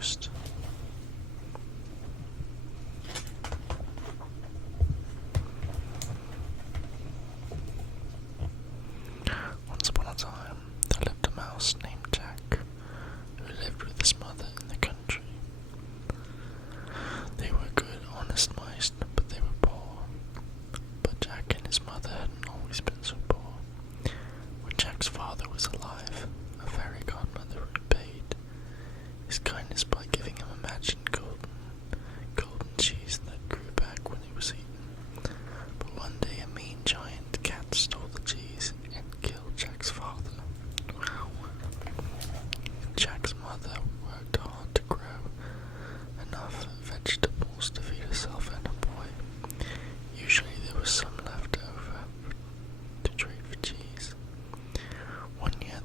ghost. Once upon a time, there lived a mouse named Jack, who lived with his mother in the country. They were good, honest mice, but they were poor. But Jack and his mother hadn't always been so poor. When Jack's father was alive, a fairy godmother repaid his kindness by giving him a magic golden cheese that grew back when it was eaten. But one day a mean giant cat stole the cheese and killed Jack's father. Jack's mother worked hard to grow enough vegetables to feed herself and her boy. Usually there was some left over to trade for cheese. One year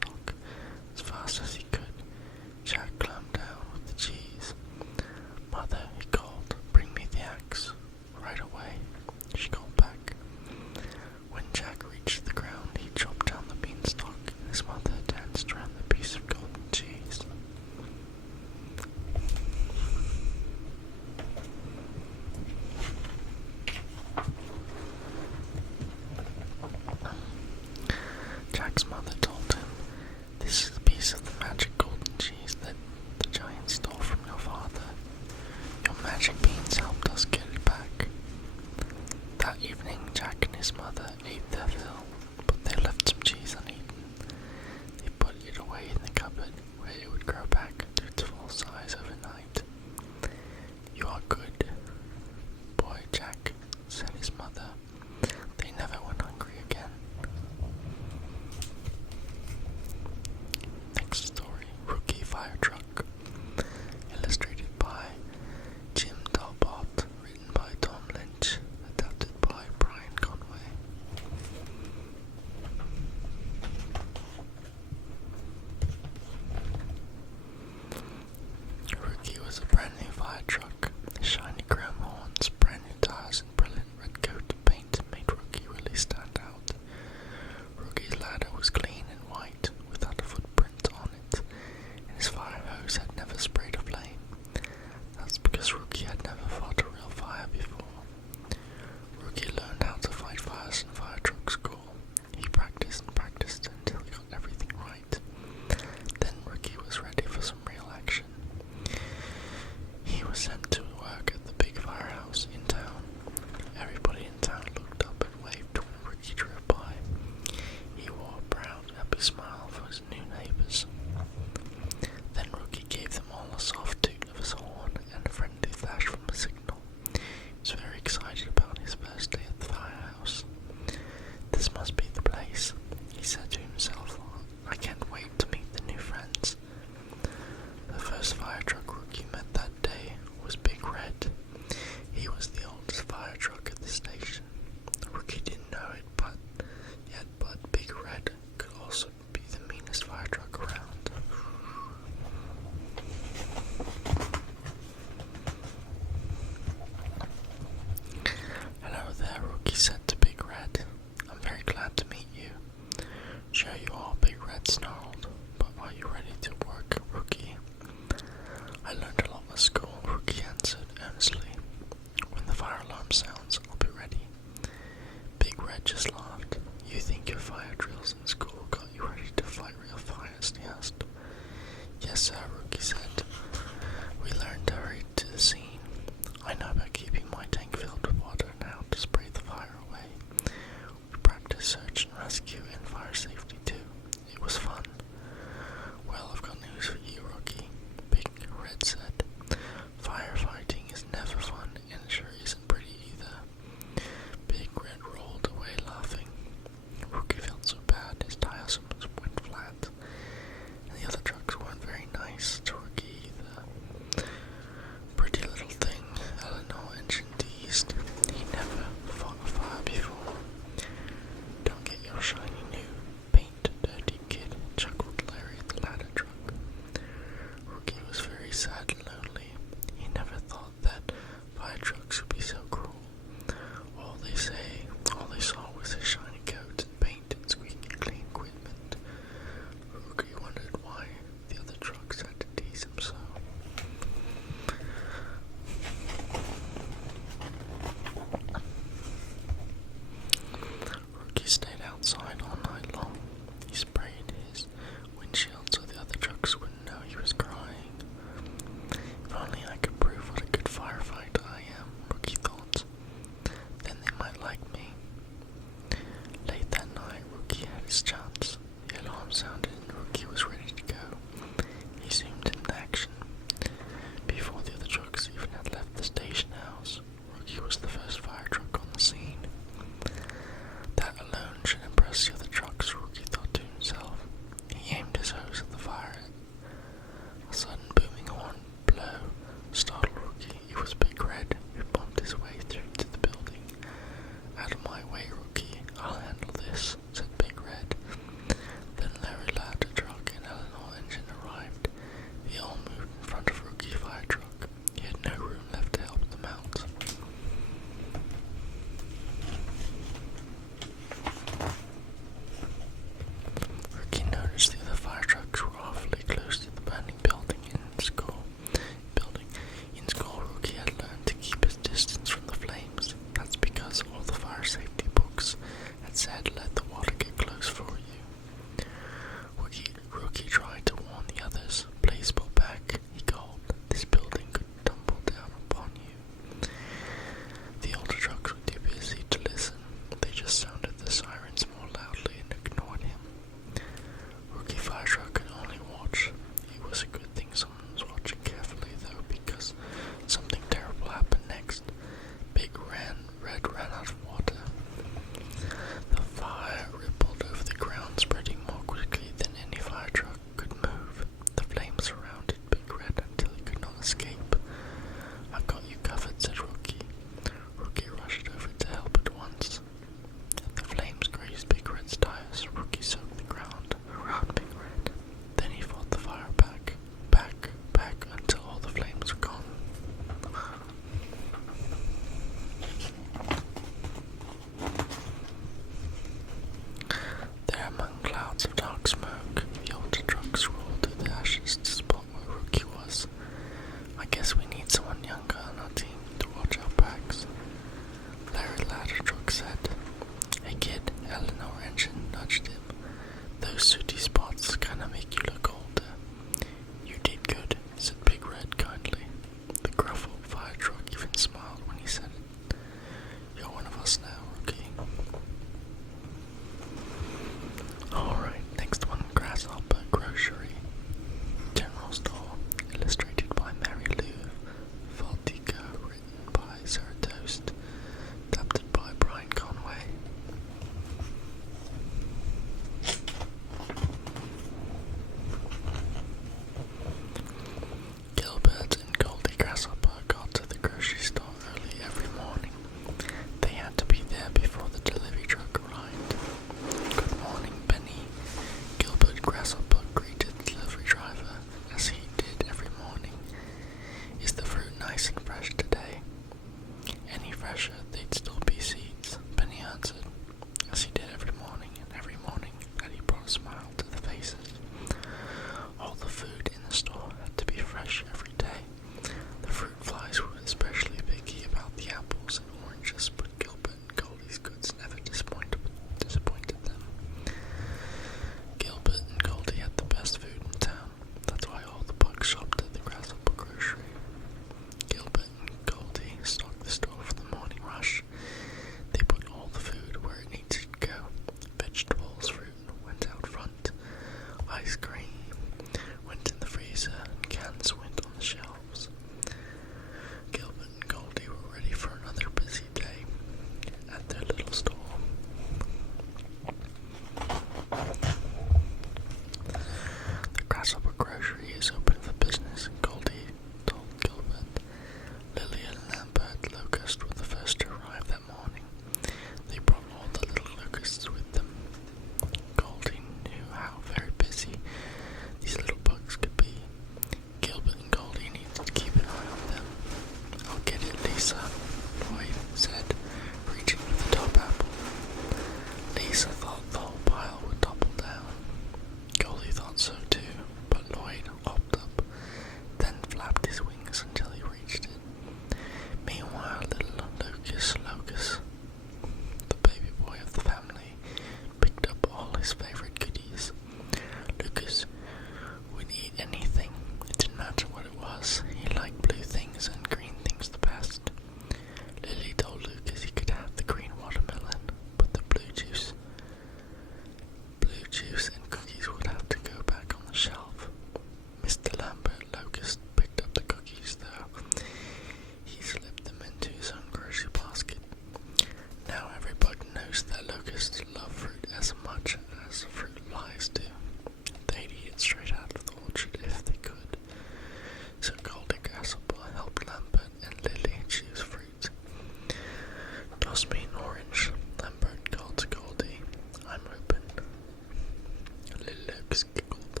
Lucas giggled.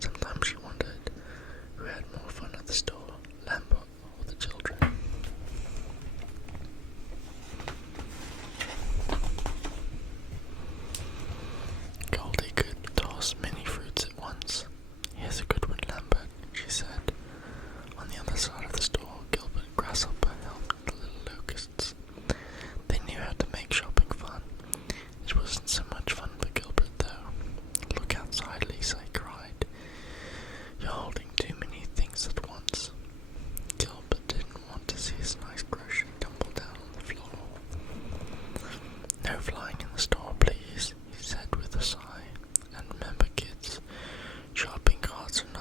Sometimes she wondered who had more fun at the store, Lambert or the children. Goldie could toss many fruits at once. Here's a good one, Lambert, she said. On the other side of the store, Gilbert and Grasshopper helped the little locusts. They knew how to make shopping fun. It wasn't so much fun for Gilbert, though. Look outside, Lisa, he cried. You're holding too many things at once. Gilbert didn't want to see his nice grocery tumble down on the floor. No flying in the store, please, he said with a sigh. And remember, kids, shopping carts are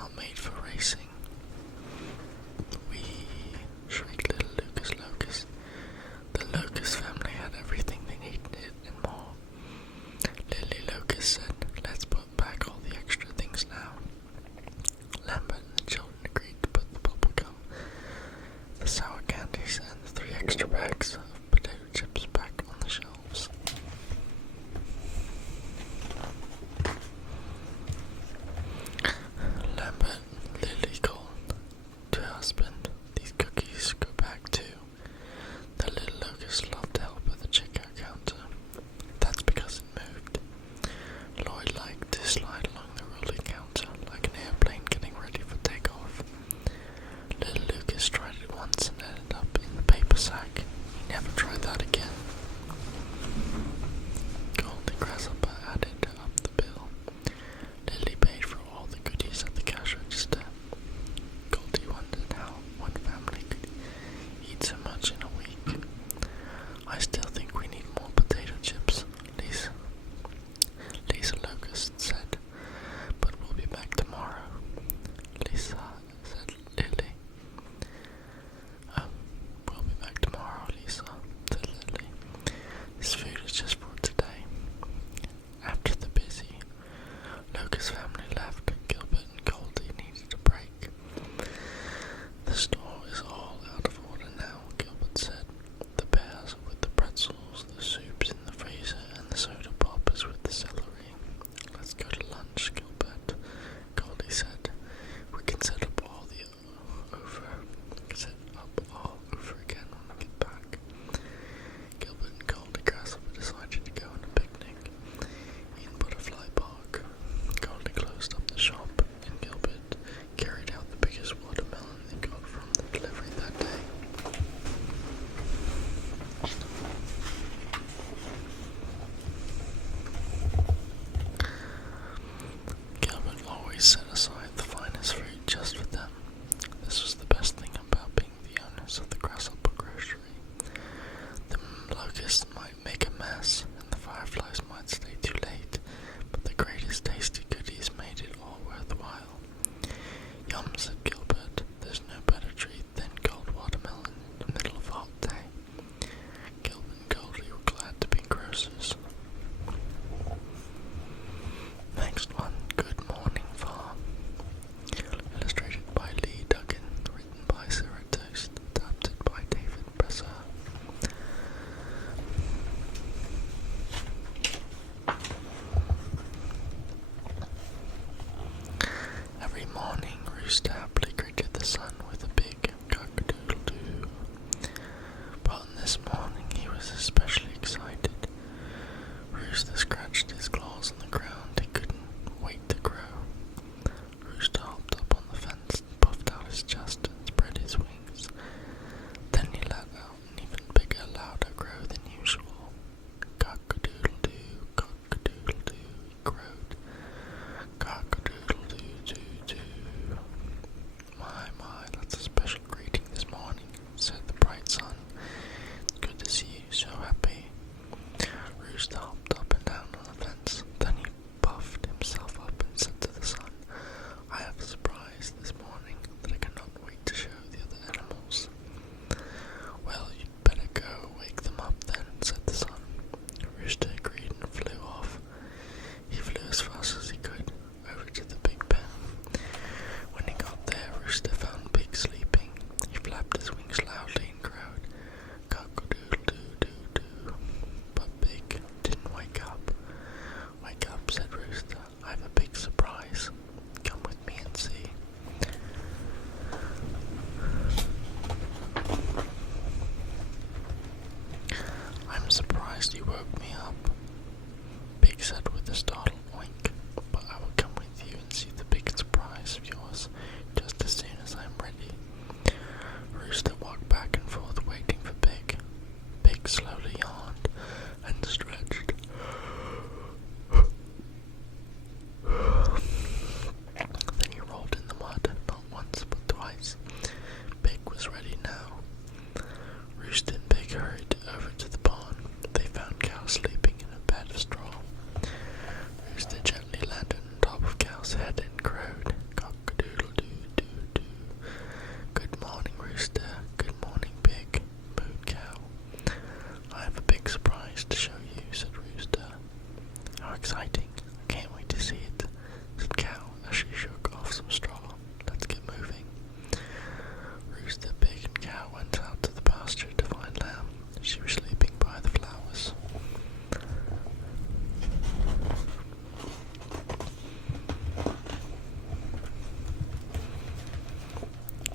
head and crowed, "Cock-a-doodle-doo-doo-doo. Good morning, rooster. Good morning, pig," mooed cow. "I have a big surprise to show you," said rooster. "How exciting. I can't wait to see it," said cow as she shook off some straw. "Let's get moving." Rooster, pig, and cow went out to the pasture to find Lamb. She was sleeping by the flowers.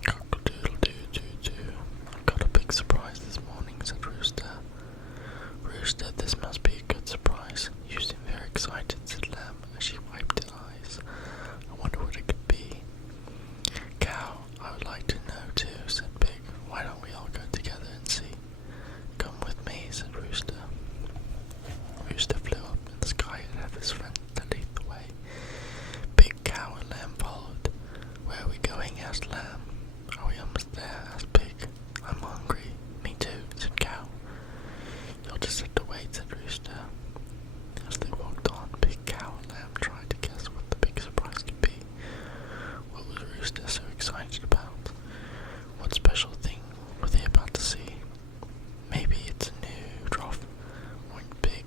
"Cock-a-doodle-doo-doo-doo. I've got a big surprise this morning," said Rooster. "Rooster, this must be a good surprise. You seem very excited," said Lamb as she wiped her eyes. "I wonder what it could be." "Cow, I would like to know too," said Pig. "Why don't we all go together and see?" "Come with me," said Rooster. Rooster flew up in the sky and had his friend to lead the way. Pig, Cow, and Lamb followed. "Where are we going?" asked Lamb. "Are we almost there?" asked Pig. "I'm hungry." "Me too," said Cow. "You'll just have to wait," said Rooster. As they walked on, Pig, Cow, and Lamb tried to guess what the big surprise could be. What was Rooster so excited about? What special thing were they about to see? "Maybe it's a new trough," whined Pig.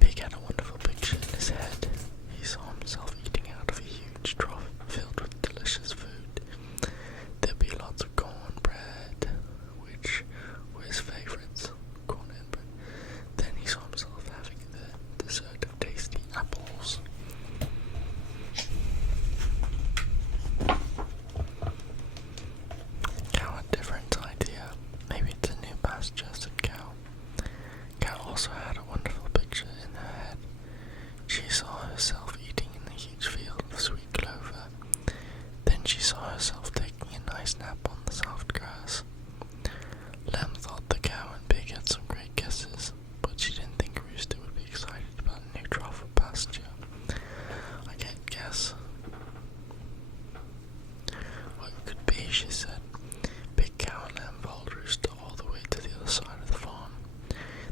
Pig had a wonderful picture in his head. He saw himself eating out of a huge trough filled with delicious food. There'd be lots of cornbread, which were his favorites, corn and bread. Then he saw himself having the dessert of tasty apples. Cow had a different idea. "Maybe it's a new pasture," said Cow. Cow also had a wonderful picture in her head. She saw herself eating in a huge field of sweet clover. Then she saw herself taking a nice nap on the soft grass. Lamb thought the cow and pig had some great guesses, but she didn't think Rooster would be excited about a new trough of pasture. "I can't guess what it could be," she said. Pig, Cow, and Lamb followed Rooster all the way to the other side of the farm.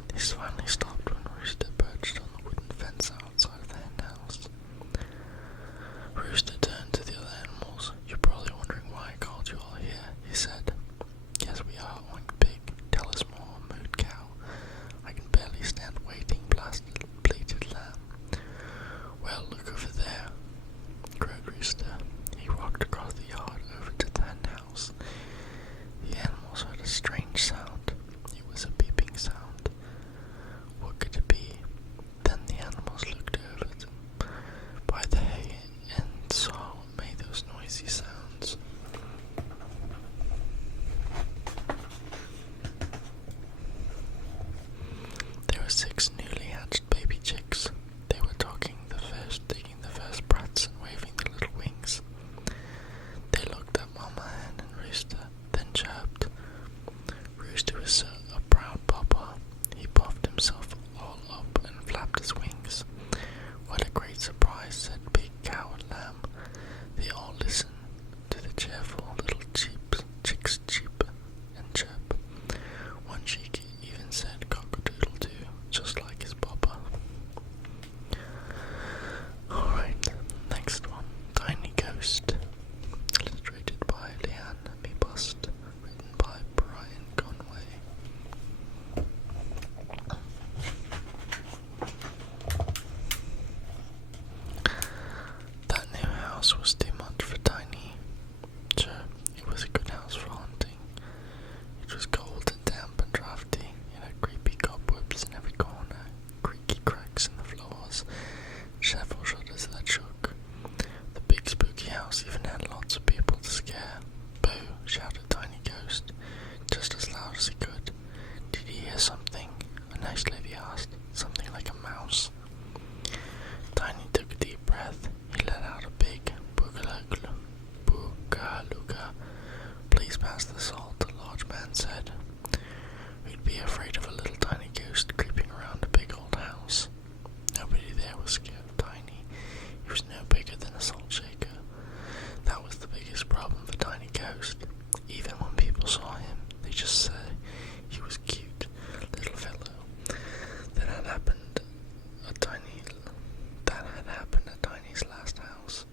They finally stopped when Rooster perched on the wooden fence outside of the hen house. Rooster turned to the other animals. "You're probably wondering why I called you all here," he said. "Yes, we are," whined Pig. "Tell us more," mooed Cow. "I can barely stand waiting," bleated Lamb. "Well, look over there," crowed Rooster. He walked across the yard over to the hen house. The animals heard a strange sound. It was a beeping sound. What could it be? Then the animals looked over by the hay and saw what made those noisy sounds. There were 6 newly hatched baby chicks. They were taking the first breaths and waving their little wings. They looked at Mama Hen and Rooster, then chirped. Rooster was a proud papa. He puffed himself all up and flapped his wings. "What a great surprise," said Pig, Cow, and Lamb. They all listened to the cheerful little chicks cheep and chirp. One chick even said "cock-a-doodle-doo," just like his papa. Alright, next one. Tiny Ghost. Illustrated by Leanne B. Bust. Written by Brian Conway. That new house was too much for Tiny. Sure, it was a good house for hunting. It was cold and damp and drafty. It had creepy cobwebs in every corner, creaky cracks in the floors, several shutters that shook. The big spooky house even had lots of people to scare. "Boo!" shouted Tiny Ghost, just as loud as he could. "Did you hear something?" a nice lady asked. "Something like a mouse." Tiny took a deep breath. He let out a big boogaloo. "Boogalooga. Please pass the salt," the large man said. Who'd be afraid of a little tiny ghost creeping around a big old house? Nobody there was scared of Tiny. He was no bigger than a salt shaker. That was the biggest problem for Tiny Ghost. Even when people saw him, they just said he was cute little fellow. That had happened at Tiny's last house.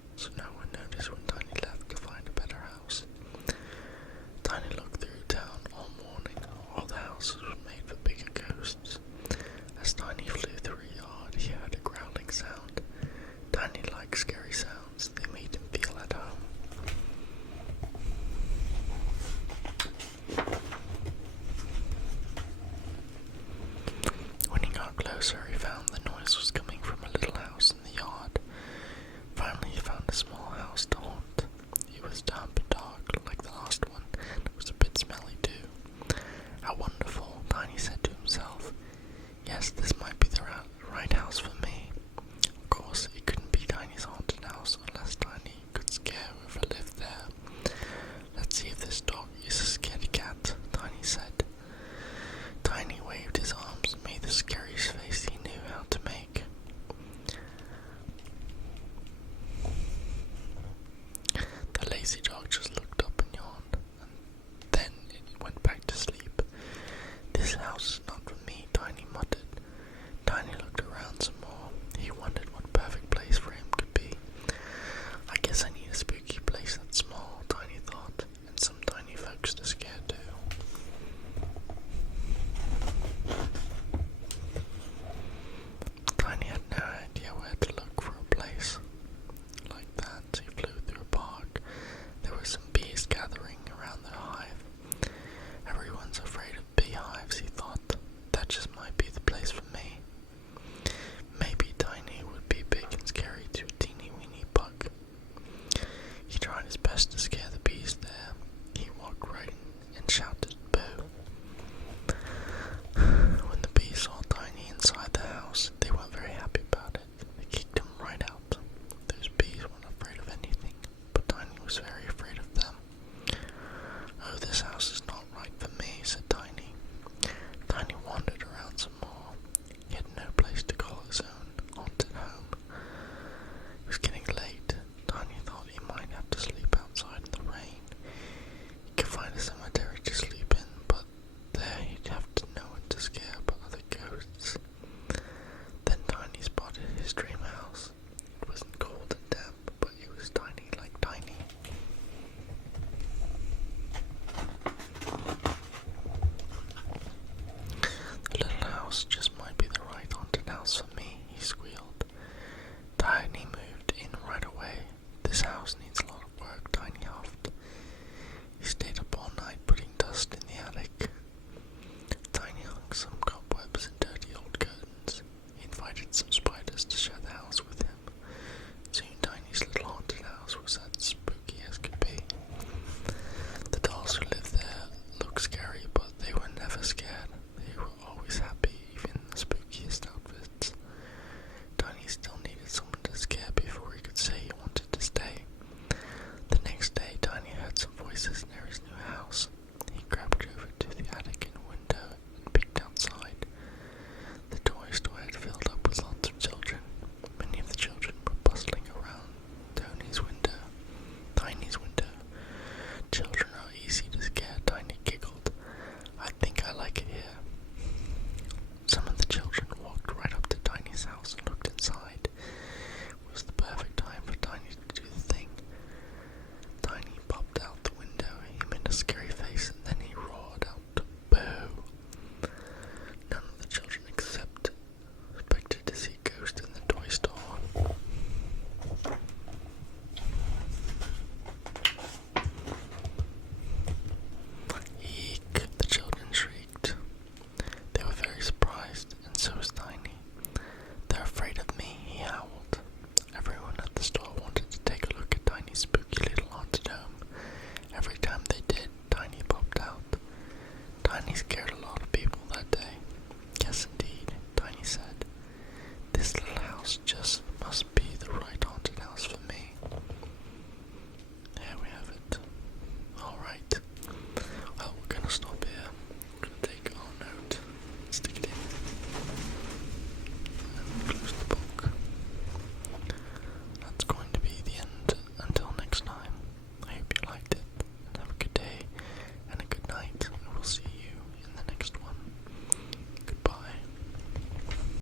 best escape.